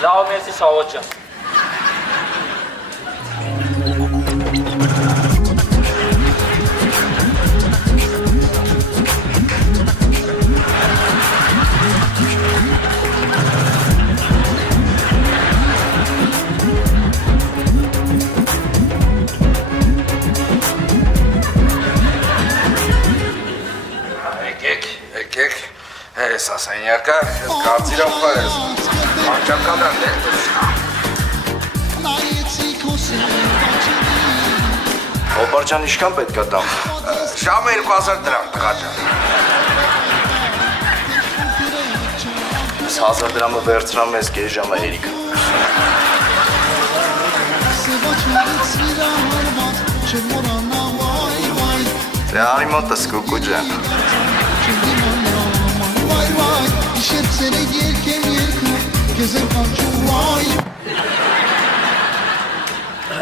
Լավ, մերսի Սավոթ ջան։ Եկեք, ես ասանյակը, ես կարծիրով խարես, անջականան դեր դրշնա։ Հոբարջան իշքան պետք է տամ։ Շամը 2000 դրամ տղա ջան։ 1000 դրամը վերցրամ ես կես ժամը հերիքը։ Դե արի մոտս կուկու ջան։ Vay vay, işep seni yerken yerken gezer kançu